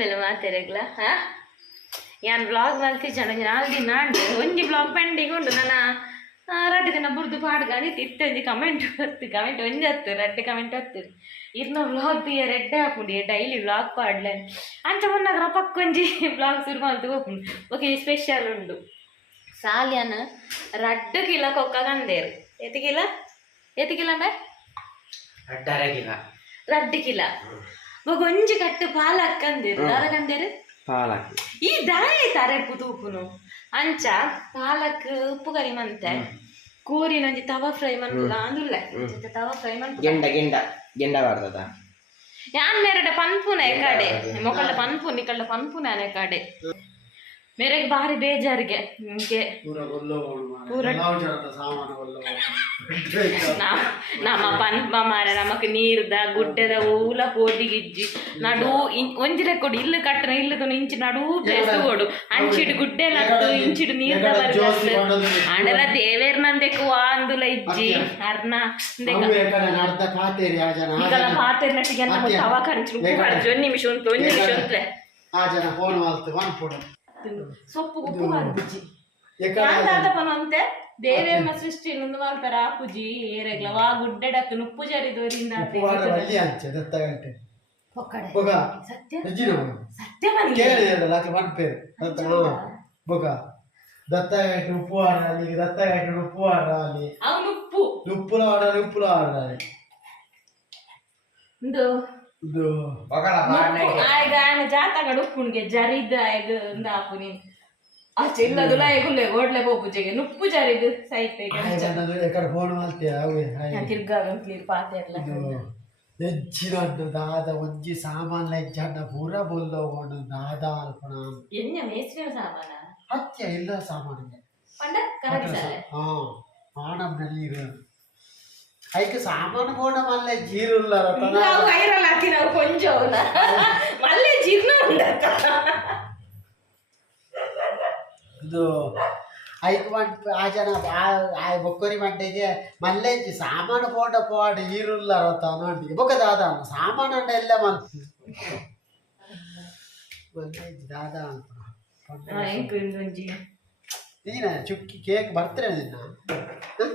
ಮೇಲೆ ಮಾತಾಡಲ್ಲ ಹಾ? ಯಾನ್ ಬ್ಲಾಗ್ ಮಲ್ತಿದ್ದಾನೆ ನಾಲ್ಕು ದಿನ ಆಂಡೆ ಒಂಜಿ ಬ್ಲಾಗ್ ಪೆಂಡಿಂಗ್ ಉಂಟು. ನನ್ನ ರಡ್ಡು ದಿನ ಬುರ್ದು ಪಾಡ್ಗಾಡಿ ಇತ್ತೊಂಜಿ ಕಮೆಂಟ್ ಬರ್ತು ಕಮೆಂಟ್ ಒಂಜಿ ಹತ್ತು ರಡ್ಡು ಕಮೆಂಟ್ ಹತ್ತು. ಇರ್ನ ಬ್ಲಾಗ್ ದಿಯ ರೆಡ್ಡೆ ಹಾಕೊಂಡು ಡೈಲಿ ಬ್ಲಾಗ್ ಪಾಡ್ಲೆ. ಅಂಚ ಮುನ್ನಾಗ ಪಕ್ಕೊಂಜಿ ಬ್ಲಾಗ್ ಶುರು ಮಾಡ್ತು ಹೋಗ್ಕೊಂಡು ಓಕೆ ಸ್ಪೆಷಲ್ ಉಂಡು. ಸಾಲ್ಯಾನ ರಡ್ಡು ಕಿಲ ಕೊಕ್ಕ ಕಂದೇರು ಎತ್ತು ಕಿಲ? ಎತ್ತು ರಡ್ಡು ಕಿಲ. ಒಂಜಿ ಕಟ್ಟು ಪಾಲ ಹಾಕಂದಿರು ದಾರ ಕಂದೇರು ಪಾಲಕ್. ಈ ದಾಯಿ ತಾರೆ ತೂಪುನು ಅಂಚ ಪಾಲಕ್ ಉಪ್ಪು ಕರಿ ಮಂತೆ. ಕೂರಿ ನಂಜಿ ತವ ಫ್ರೈ ಮನ್ಪುಲ ಅಂದುಲ್ಲ ತವ ಫ್ರೈ ಮನ್ ಗೆಂಡ ಗೆಂಡ ಗೆಂಡ ಬಾರ್ದದ? ಯಾನ್ ಮೇರಡ ಪನ್ಪುನ ಎಕಡೆ ಮೊಕಲ್ಡ ಪನ್ಪುನ ಇಕಳ್ಳ ಪನ್ಪುನ ಕಡೆ. ಮೇರೆಗೆ ಬಾರಿ ಬೇಜಾರಿಗೆ ನಿಮ್ಗೆ. ನಮ್ಮ ಪಂಪ ಮಾರ ನಮಕ್ ನೀರ್ದ ಗುಡ್ಡೆದ ಊಲ ಪೋಟಿಗಿಜ್ಜಿ ನಡು ಒಂಜಿಲೆ ಒಂಜಿರ ಕೊಡು ಇಲ್ಲ ಕಟ್ಟನ ಇಲ್ಲದ ಇಂಚು ನಡು ಬೆಸು ಕೊಡು. ಅಂಚಿಡು ಗುಡ್ಡೆ ನಡು ಇಂಚಿಡು ನೀರ್ದ ಬರ್ಬೇಕು ಆಂಡಲ ದೇವೇರ್ ನಂದೆಕು ಅಂದುಲ ಇಜ್ಜಿ. ಅರ್ನ ಪಾತೆರ್. ತವ ಕಂಚು ಒಂದ್ ನಿಮಿಷ ಉಂಟು ಒಂದ್ ನಿಮಿಷ ಆ ಜನ ಫೋನ್ ಮಾಡ್ತು ಒನ್ ಫೋನ್ ಸೊಪ್ಪು ಉಪ್ಪು ಹಾಕಿ ಅಂತೆ ದೇವೇಮ್ಮ ಸೃಷ್ಟಿ ನಂದು ಮಾಡ್ತಾರ ಆಪುಜಿ ಏರೆಗ್ಲ ವಾ ಗುಡ್ಡೆಡತ್ತು ನುಪ್ಪು ಜರಿದವರಿಂದ ಉಪ್ಪು ಬೊಗ ಸತ್ಯ? ಸತ್ಯ. ಬೊಗ ದತ್ತ ಗಂಟೆ ಉಪ್ಪು ಆಡಲಿ ದತ್ತ ಗಂಟೆ ಉಪ್ಪು ಆಡಲಿ ಅವನು ಉಪ್ಪು ಉಪ್ಪುಲ ಆಡಲಿ ಉಪ್ಪುಲ ಆಡಲಿ ಒಂದು ಇದು ಆಯ್ಗ ಆನ ಜಾತಗಡು ಉಪ್ಪುಣ್ಗೆ ಜರಿದ ಆಯ್ಗ ಒಂದು ಆಪು ನೀನು ಆಚೆ ಇಲ್ಲದುಲ ಗುಲ್ಲೆ ಗೋಡ್ಲೆ ಪೋಪುಜೆಗೆ ನುಪ್ಪು ಜರಿದು ಸೈತೆ ಹಾಯ್ ಜನ ಎಕಡೆ ಫೋನ್ ಮಾಡ್ತೀಯ ಅವೇ ಹಾಯ್ ತಿರ್ಗಾ ಕ್ಲೀರ್ ಪಾತೆ ಎಲ್ಲ ಇದು ಹೆಜ್ಜಿನ ದಾದ ಒಂಜಿ ಸಾಮಾನ್ಲ ಹೆಜ್ಜನ್ನ ಪೂರ ಬೊಲ್ಲೋಗೊಂಡು ದಾದ ಅಲ್ಪಣ ಎಣ್ಣೆ ಮೇಸ್ರಿನ ಸಾಮಾನ ಹತ್ಯ ಇಲ್ಲ ಸಾಮಾನಿಗೆ ಪಂಡ ಕರೆಕ್ಟ್ ಸಾಲೆ ಹಾ ಮಾನಮ್ನ ನೀರು ಐಕೆ ಸಾಮಾನು ಬೋಡ ಮಲ್ಲೆ ಜೀರುಲ್ಲ ನಾವು ವೈರಲ್ ಹಾಕಿ ನಾವು ಕೊಂಚ ಮಲ್ಲೆ ಜೀರ್ಣ ಉಂಡಕ್ಕ ಇದು ಐಕ್ ಮಂಟ್ ಆ ಜನ ಆ ಬೊಕ್ಕರಿ ಮಂಟೆಗೆ ಮಲ್ಲೆಜ್ಜಿ ಸಾಮಾನು ಪೋಟ ಪೋಡ ಈರುಲ್ಲ ನೋಡಿ ಬೊಕ್ಕ ದಾದ ಸಾಮಾನು ಅಂಡ ಎಲ್ಲ ಅಂತ. ಮಲ್ಲೆಜ್ಜಿ ದಾದ ಅನ್ಪಣ ಎಂಕು ಒಂಜಿ ನೀನ ಚುಕ್ಕಿ ಕೇಕ್ ಬರ್ತೇನೆ ನಿನ್ನ ಹ?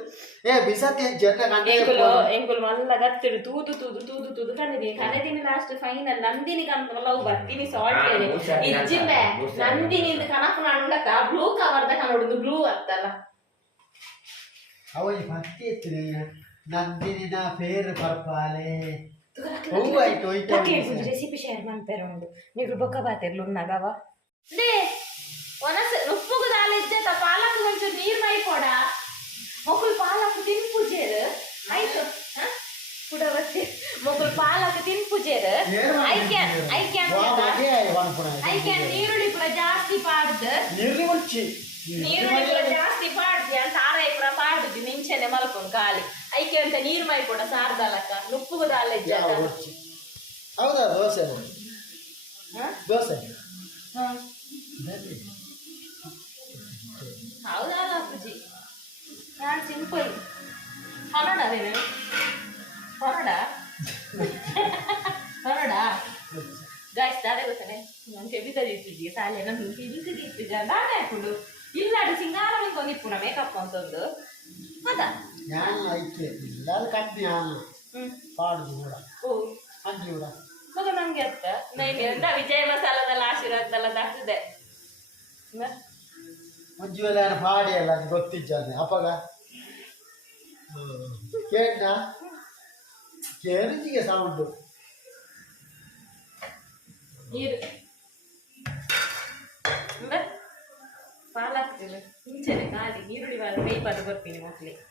ಏ ಬಿಸತಿ ಜನ ಎಂಕುಲು ಎಂಕುಲು ಮಲ್ಲ ಗತ್ತಿಡು ತೂದು ತೂದು ತೂದು ತೂದು ಕಣ್ಣಿದೀನಿ ಕನೆದಿನಿ ಲಾಸ್ಟ್ ಫೈನಲ್ ನಂದಿನಿ ಕನ್ಪಲ್ಲ ಅವು ಬರ್ತೀನಿ ಸಾಲ್ಟ್ ಹೇಳಿ ಇಜ್ಜಿಂಬೆ ನಂದಿನಿ ಕನಕ ನಂಡಕ ಬ್ಲೂ ಕವರ್ದ ಕನ್ನಡದು ಬ್ಲೂ ಅತ್ತಲ್ಲ ಅವಳಿ ಪತ್ತಿ ಎತ್ತಿರಿ ನಂದಿನಿನ ಪೇರು ಪರ್ಪಾಲೆ ಹೂವು ಆಯ್ತು ಹೋಯ್ತು ರೆಸಿಪಿ ಶೇರ್ ಮಾಡ್ತಾರೆ ಉಂಡು ನೀವು ಬೊಕ್ಕ ಬಾತಿರ್ಲು ಉನ್ನಗವ ದೇ ಒನಸ ಉಪ್ಪುಗು ದಾಲ ಇಜ್ಜತ ಪಾಲಕ್ ಒಂಚೂರು ನೀರ್ ಮೈ ಕೊಡ. ಮಕ್ಕಳು ಪಾಲಕ್ ತಿನ್ಪುಜೇರು ಆಯ್ತು. ಹ? ಪುಡ ಬತ್ತಿ ಮೊಕುಲ್ ಪಾಲಕ್ ತಿನ್ಪುಜೇರು ಐಕ್ಯ ಐಕ್ಯ ಐಕ್ಯ ನೀರುಳ್ಳಿ ಪುರ ಜಾಸ್ತಿ ಪಾಡ್ದು. ನೀರುಳ್ಳಿ ಪುರ ಜಾಸ್ತಿ ಪಾಡ್ದಿ ಅಂತ ಆರೈ ಪುರ ಪಾಡ್ದು ನಿಂಚೆನೆ ಮಲ್ಕೊಂಡು ಕಾಲಿ ಐಕೆ ಅಂತ ನೀರ್ ಮೈ ಕೊಡ ಸಾರ್ದಲಕ್ಕ. ಉಪ್ಪುಗು ದಾಲ ಇಜ್ಜತ ಹೌದಾ ದೋಸೆ. ಹ? ದೋಸೆ. ಹ. ನಾನು ಸಿಂಪಲ್ ಹೊರಡ ನೀನು. ಹೊರಡ? ಹೊರಡ? ಗಾಯ್ಸ್ ದಾರೆ ಗೊತ್ತಾನೆ ನಾನು ಫೆಬಿಕಲ್ ಇರ್ತಿದ್ದಿ ಸಾಲೆ ನಾನು ಹಾಕೊಂಡು ಇಲ್ಲ ಅದು ಸಿಂಗಾರ ಕೊಂದಿಪ್ಪು ನಾ ಮೇಕಪ್ ಅಂತಂದು. ಹೌದಾ? ഞാൻ ಇಲ್ಲ ಅದು ಕಮ್ಮಿ ಆನ ಹ್ಞೂ ಪಾಡುದು ಕೂಡ ಓ. ಅಂಜಿ ಕೂಡ ಮಗ ನಂಗೆ ಅರ್ಥ ನೈನ್ ವಿಜಯ ಮಸಾಲದಲ್ಲ ಆಶೀರ್ವಾದಲ್ಲ ದಾಟಿದೆ ಮಂಜು ಎಲ್ಲ ಪಾಡಿ ಅಲ್ಲ ಅದು ಗೊತ್ತಿದ್ದಾನೆ ಅಪ್ಪಗ? ಕೇಳ ಕೇಳಿಜಿಗೆ ಸೌಂಡು ನೀರು ಅಂದ್ರೆ ಪಾಲಾಗ್ತಿಲ್ಲ ಹಿಂಚೆನೆ ಖಾಲಿ ಈರುಳ್ಳಿ ಬಾರ ಮೇಯ್ಪಾದ ಬರ್ತೀನಿ ಮಕ್ಳಿಗೆ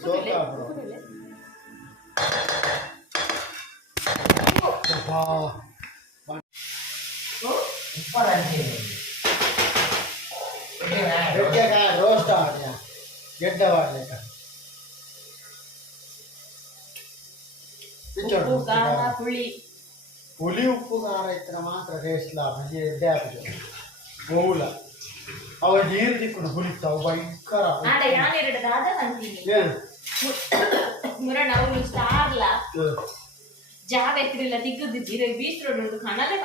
ಸೋಕಾ ಬಿಡು. ಅಪ್ಪಾ. ಗೆಡ್ಡೆಕಾಯಿ ರೋಸ್ಟ್ ಆಡ್ಯ ಗೆಡ್ಡೆ ಮಾಡ್ಲಿಕ್ಕೆ ಉಪ್ಪು ಖಾರ ಹುಳಿ ಹುಲಿ ಉಪ್ಪು ಖಾರ ಇದ್ರೆ ಮಾತ್ರ ಟೇಸ್ಟ್ ಲಾಭ ಹಾಕಿದ್ರು ಗೋವುಲ. ಅವ ನೀರು ತಿಕ್ಕೊಂಡು ಹುಲಿತಾವ ಭಯಂಕರ ಆಡ ಯಾನೆರಡು ದಾದ ಅಂತೀನಿ ಏನು? ಮುರಣ ಅವನು ಸ್ಟಾರ್ಲ ಜಾವ ಜೀರೆ ಬೀಚ್ ರೋಡ್ ಒಂದು ಕಣಲೆ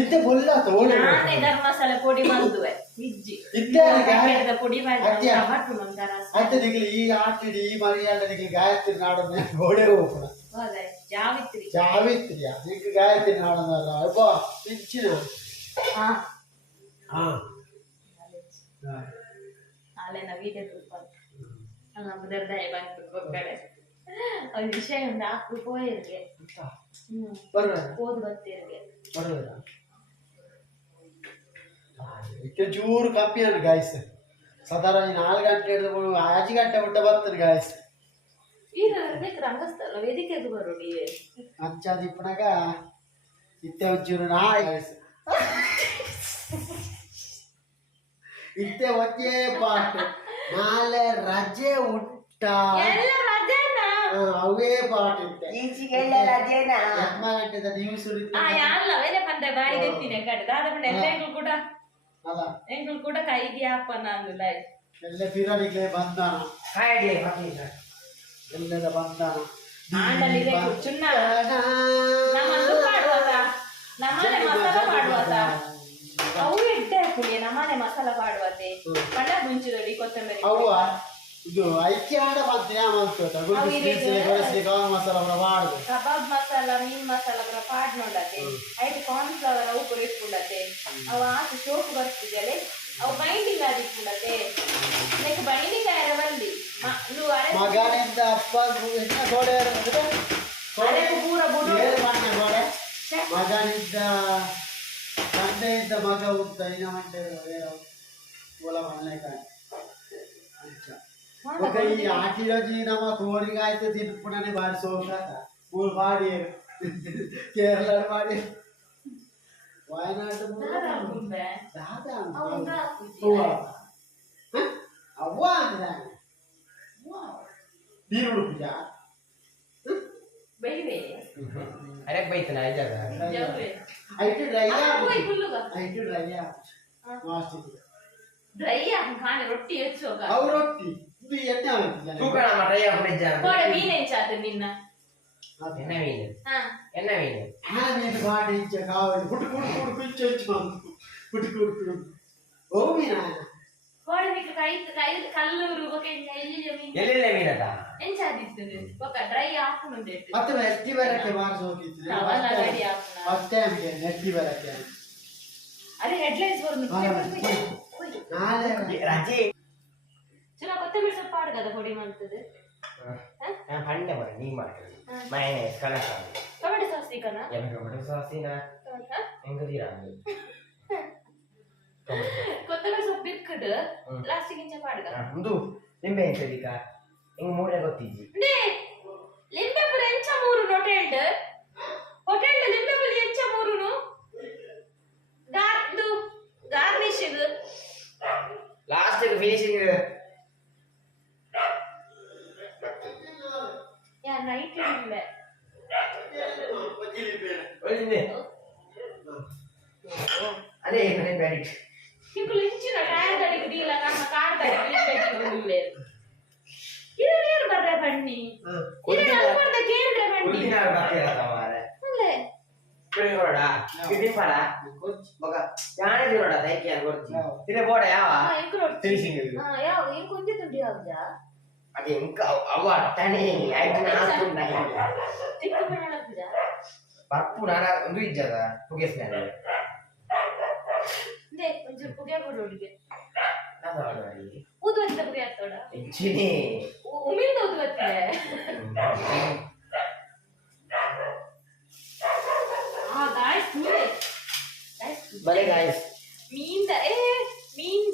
ಇತ್ತೆ ನಾನೇ ಗರಂ ಮಸಾಲೆ ಪೊಡಿ ಬಂದುವೆ ಇತ್ತೆ ಗಾಯದ ಪೊಡಿ ಅತ್ತೆ. ದಿಗ್ಲಿ ಈ ಆಟಿಡಿ ಈ ಮರಿಯಾದ ಗಾಯತ್ರಿ ನಾಡನ್ನ ಗೋಡೆ ಹೋಗ್ಬಿಡ ಜಾವಿತ್ರಿ ಜಾವಿತ್ರಿಯ ನಿಂಗೆ ಗಾಯತ್ರಿ ನಾಡನ್ನ ಅಬ್ಬ ಪಿಂಚಿನ ಹಾ ಹಾ ನಾಳೆ ನಾ ವೀಡಿಯೋ ನಮ್ಮದರ ದಯ ಬಂತು ಗೊಬ್ಬಳೆ ಒಂದು ವಿಷಯ ಒಂದು ಹಾಕು ಪೋಯರ್ಗೆ ಹ್ಮ್ ಬರುವ ಓದು ಬರ್ತಿರ್ಗೆ ಬರುವ ಇದಕ್ಕೆ ಚೂರು ಕಮ್ಮಿ ಅನ್ನ ಗಾಯಸ್ ಸಾಧಾರಣ ಈ ನಾಲ್ಕು ಗಂಟೆ ಹಿಡಿದು ಆಚೆ ಗಂಟೆ ಬಿಟ್ಟ ಬರ್ತಾನೆ ಗಾಯಸ್ ಈಗ ಬೇಕು ರಂಗಸ್ಥಳ ವೇದಿಕೆಗೆ ಬರೋಡಿ ಅಂಚಾದ ಇಪ್ಪನಾಗ ಇತ್ತೆ ಒಂಚೂರು ನಾ ಗಾಯಸ್ ಇತ್ತೆ ಒಂದೇ ಪಾಟ್ ನಾಳೆ ರಜೆ ಉಂಟ ಎಲ್ಲ ರಜೆನಾ ಆ, ಅವೇ ಪಾಟ್ ಇತ್ತೆ ಈಚೆಗೆಲ್ಲ ರಜೆನಾ ಎಮ್ಮ ಗಂಟೆದ ನೀವು ಸುರಿತ ಆ ಯಾಲ್ಲ ವೇನೆ ಪಂದೆ ಬಾಯಿ ತೆತ್ತಿನ ಕಡೆ ದಾದ ಪಂಡ ಎಲ್ಲ ಎಂಗಳು ಕೂಡ ಅಲ್ಲ ಎಂಗಳು ಕೂಡ ಕೈಗೆ ಆಪನ ಅಂದಿಲ್ಲ ಎಲ್ಲ ಫಿರಲಿಗೆ ಬಂದಾನ ಕಾಯಿಲೆ ಹಾಕಿಲ್ಲ ಎಲ್ಲದ ಬಂದಾನ ಆಂಡಲಿದೆ ಚುನ್ನ ನಮ್ಮದು ಮಾಡುವಾಗ ನಮ್ಮನೆ ಮಸಾಲ ಮಾಡುವಾಗ ಅವು ನಮ್ಮನೆ ಮಸಾಲ ಪಂಡ ಮುಂಚಿದೊಡಿ ಕೊತ್ತಂಬರಿ. ಅವ್ವ ಇದು ಐಕ್ಯ ಆಡ ಬಂತೀನಿ ಅವು ಮಸಾಲ ಮಾಡುದು ಕಬಾಬ್ ಮಸಾಲ ಮೀನ್ ಮಸಾಲ ಪುರ ಪಾಡ್ ನೋಡತ್ತೆ ಐದು ಕಾರ್ನ್ ಫ್ಲವರ್ ಅವು ಕೂಡ ಇಟ್ಕೊಂಡತ್ತೆ ಅವು ಆತು ಸೋಪು ಬರ್ತಿದ್ದಲೆ ಅವು ಬೈಂಡಿಂಗ್ ಆದಿಟ್ಕೊಂಡತ್ತೆ ನೆಕ್ ಬೈಂಡಿಂಗ್ ಆಯ್ರ ಬಂದಿ ನೀವು ಅರೆ ಮಗನಿಂದ ಅಪ್ಪ ಎಂತ ಗೋಡೆ ಇರ್ತದೆ? ಅರೆ ಪೂರ ಬುಡು ಏಳು ಬಣ್ಣ ಗೋಡೆ ಮಗನಿದ್ದ ತಂದೆಯಿಂದ ಮಗ ಉಂಟ ಇನ್ನ ಮಂಟೆ ಮೂಲ ಮನೆ ಕಾಣಿ ಅಂಚ ఒక ఈ ఆటిలో ನಮ್ಮ కోరిగా అయితే తినుకునే బాడి సోకాత మూడు బాడి కేరళ വയനാട്ടിൽ തീരുടുപ്പിച്ച अरे भाई इतना ही ज्यादा आई टू ड्राई आप कोई खुल्लूगा आई टू ड्राई आप मस्त ಡ್ರೈ ಆಗಿ ರೊಟ್ಟಿ ಹೆಚ್ಚೋಗ ಅವ್ ರೊಟ್ಟಿ ಇದು ಎಣ್ಣೆ ತೂಕಣ ಮಾಡ್ರಿ ಅವ್ರ ಬೀನ್ ಹೆಚ್ಚಾತ ನಿನ್ನ ಎಣ್ಣೆ ಮೀನು ಹಾ ಎನ್ನ ಮೀನು ಹಾ ನೀನು ಬಾಡಿ ಇಂಚ ಕಾವಲಿ ಪುಟ್ಟು ಪುಟ್ಟು ಪುಟ್ಟು ಪಿಚ್ಚು ಹೆಚ್ಚು ಪುಟ್ಟು ಪುಟ್ಟು ಓ ಮೀನಾ ಕೋಡೆ ನಿಕ್ಕ ಕೈ ಕೈ ಕಲ್ಲೂರು ಬೊಕೆ ಎಲ್ಲಿ ಮೀನ್ ಎಲ್ಲೆಲ್ಲ ಮೀನದ ಎಂಚಾದಿತ್ತು ಬೊಕ ಡ್ರೈ ಹಾಕೊಂಡು ಮತ್ತೆ ನೆಟ್ಟಿ ಬರಕ್ಕೆ ಮಾರ್ಸ್ ಹೋಗಿತ್ತು ಟವಲ್ ರೆಡಿ ಹಾಕೋಣ ಫಸ್ಟ್ ಟೈಮ್ ನೆಟ್ಟಿ ಬರಕ್ಕೆ ಅರೆ ಹೆಡ್ಲೈನ್ಸ್ ಬರೋದು ನಾಳೆ ರಜೆ ಚಲೋ ಕೊತ್ತಂಬರಿ ಸೊಪ್ಪು ಆಡ್ಗದ ಪೊಡಿ ಮಾಡ್ತದೆ ನಾನು ಹಣ್ಣೆ ಬರ ನೀ ಮಾಡ್ತೀನಿ ಮನೆ ಕನಕ ಟೊಮೆಟೊ ಸಾಸ್ ಸಿಕ್ಕನ ಎಮ್ಗೆ ಸಾಸಿನ ಹೆಂಗದೀರ ಕೊತ್ತಂಬರಿ ಸೊಪ್ಪು ಬಿಕ್ಕಡು ಹ್ಮ್. ಲಾಸ್ಟಿಗೆ ಇಂಚ ಪಾಡ್ಗ ಒಂದು ನಿಂಬೆ ಎಂತದೀಕ ಹಿಂಗ್ ಮೂರೇ ಗೊತ್ತಿಜ್ಜಿ ಲಿಂಬೆ ಪುರ ಎಂಚ ಮೂರು ఇప్పుడు ఇచ్చిన టైర్ దడికి దీల కన్నా కార్ దడికి పెట్టుకుంటే ఇది నీరు బర్రె బండి ఇది నల్పడ కేంద్ర బండి ಕುದಿನ ಬರ್ತೀರಲ್ಲ ಮಾರೆ ಅಲ್ಲೇ ಕುಡಿ ನೋಡ ಕಿಡಿ ಪಡ ಮಗ ಯಾಣೆ ನೋಡ ದೈಕೆ ಅನ್ಕೊಡ್ತಿ ತಿನೆ ಬೋಡ ಯಾವ ఆ ఇంకో ಫಿನಿಶಿಂಗ್ ఆ యా ఇంకొంచెం తుండి అవజా ಅದು ಇಂಕ ಅವ ಅಟ್ಟನೆ ಆಯ್ತು ಹಾಕೊಂಡ తిక్కు పడలకుజా ಪಪ್ಪು ನಾನ ಒಂದು ಇಜ್ಜದ ಮುಗಿಸ್ಮೇಲೆ ಜಾ ಹೋಗ್ಯಾ ಕೋಡಿಗೆ ಆ ಡೈಸ್ ಬರೆ ಏ ಮೀನ್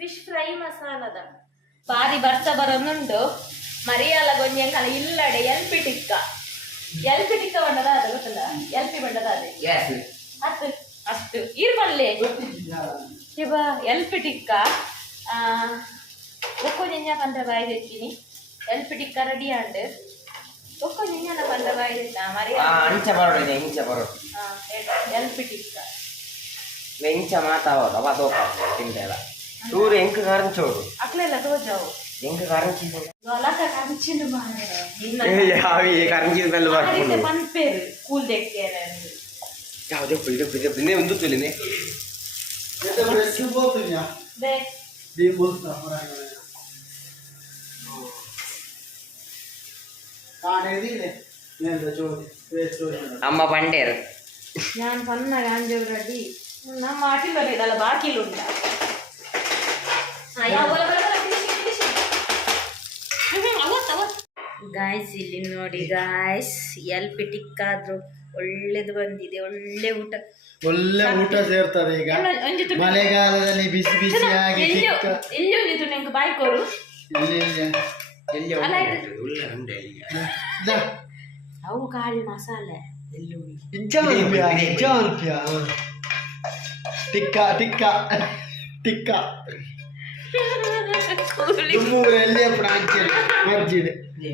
ಫಿಶ್ ಫ್ರೈ ಮಸಾಲದ. ಬಾರಿ ಬರ್ತ ಬರನುಂಡು ಮರಿಯಾಲ ಗೊಂಜಂ ಕಲಿಲ್ಲಡಿ ಎಲ್ಪಿಟಿಕ್ ಆ ಎಲ್ಪಿ ಟಿಕ್ಕ ಬಣ್ಣದ ಅದ ಗೊತ್ತಲ್ಲ? ಎಲ್ಪಿ ಬಣ್ಣದ ಅದೇ. ಅಷ್ಟು ಅಷ್ಟು. ಇರ್ಬಲ್ಲೆ ಇವ ಎಲ್ಪಿ ಟಿಕ್ಕ ಒಕ್ಕು ನೆಂಜ ಪಂದ್ರ ಬಾಯಿ ತೆಚ್ಚಿನಿ ಎಲ್ಪಿ ಟಿಕ್ಕ ರೆಡಿ ಆಂಡ್. ಒಕ್ಕು ನೆಂಜನ ಪಂದ್ರ ಬಾಯಿ ತೆಚ್ಚ ಮರಿಯಾಲ ಅಂಚ ಬರೋಣ ಇಂಚ ಬರೋಡು ಎಲ್ಪಿ ಟಿಕ್ಕ ಇಂಚ ಮಾತಾವ ಅವ ತೋಕ ತಿಂದೆಲ್ಲ ಚೂರು ಎಂಕ್ ಕಾರಣ ಚೋಡು ಅಕ್ಲೆಲ್ಲ ತೋಜಾವು ಹೆಂಗ ಕರಂಚಿ ಗೊಲಕ ಕಂಚಿನ ಮಾರೆ ಯಾವ ಕರಂಚಿ ಸ್ಮೆಲ್ ಬರ್ಕೊಂಡು ಪನ್ಪೇರು ಕೂಲ್ ದೆಕ್ಕೇರೆ ಯಾವ್ದೇ ಇದು ಇದು ಇನ್ನೇ ಒಂದು ತುಲಿನೇ ఎంత బ్రష్ పోతుందా ದೇ దీని పోతున్నా కానేది నేను చూడు వేస్ట్ ಅಮ್ಮ ಪಂಡೇರು ഞാൻ പന്ന കാഞ്ചോ റെഡി നാ മാറ്റി പറയതല്ല ബാക്കിയിലുണ്ട് ಗಾಯ್ಸ್ ಇಲ್ಲಿ ನೋಡಿ ಗಾಯ್ಸ್ ಎಲ್ ಪಿ ಟಿಕ್ ಆದ್ರು ಒಳ್ಳೇದು ಬಂದಿದೆ ಒಳ್ಳೆ ಊಟ. ಒಳ್ಳೆ ಊಟ ಸೇರ್ತದೆ ಈಗ. ಮಳೆಗಾಲದಲ್ಲಿ ಬಿಸಿ ಬಿಸಿ ಆಗಿ ಎಲ್ಲಿ ಒಂದಿತ್ತು ನಂಗೆ ಬಾಯ್ ಕೊಡು. ಎಲ್ಲಿ ಎಲ್ಲಿ? ಎಲ್ಲಿ ಟಿಕ್ಕ ಟಿಕ್ಕ ದ. Dumbu relief perancis, masjid. Ni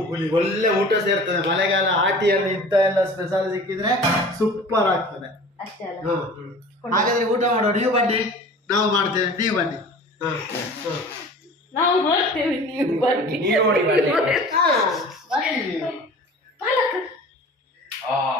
ಉಪ್ಪು ಒಳ್ಳೆ ಊಟ ಸೇರ್ತದೆ. ಮಳೆಗಾಲ ಆಟಿಯಲ್ಲಿ ಇಂಥ ಎಲ್ಲ ಸ್ಪೆಷಲ್ ಸಿಕ್ಕಿದ್ರೆ ಸೂಪರ್ ಆಗ್ತದೆ. ಅಷ್ಟೇ ಅಲ್ಲ. ಹಾಗಾದ್ರೆ ಊಟ ಮಾಡೋ ನೀವು ಬನ್ನಿ. ನಾವು ಮಾಡ್ತೇವೆ. ನೀವು ಬನ್ನಿ. ನಾವು ಮಾಡ್ತೇವೆ. ನೀವು ಬನ್ನಿ. ನೀವು ಬನ್ನಿ. ಪಾಲಕ್. ಆ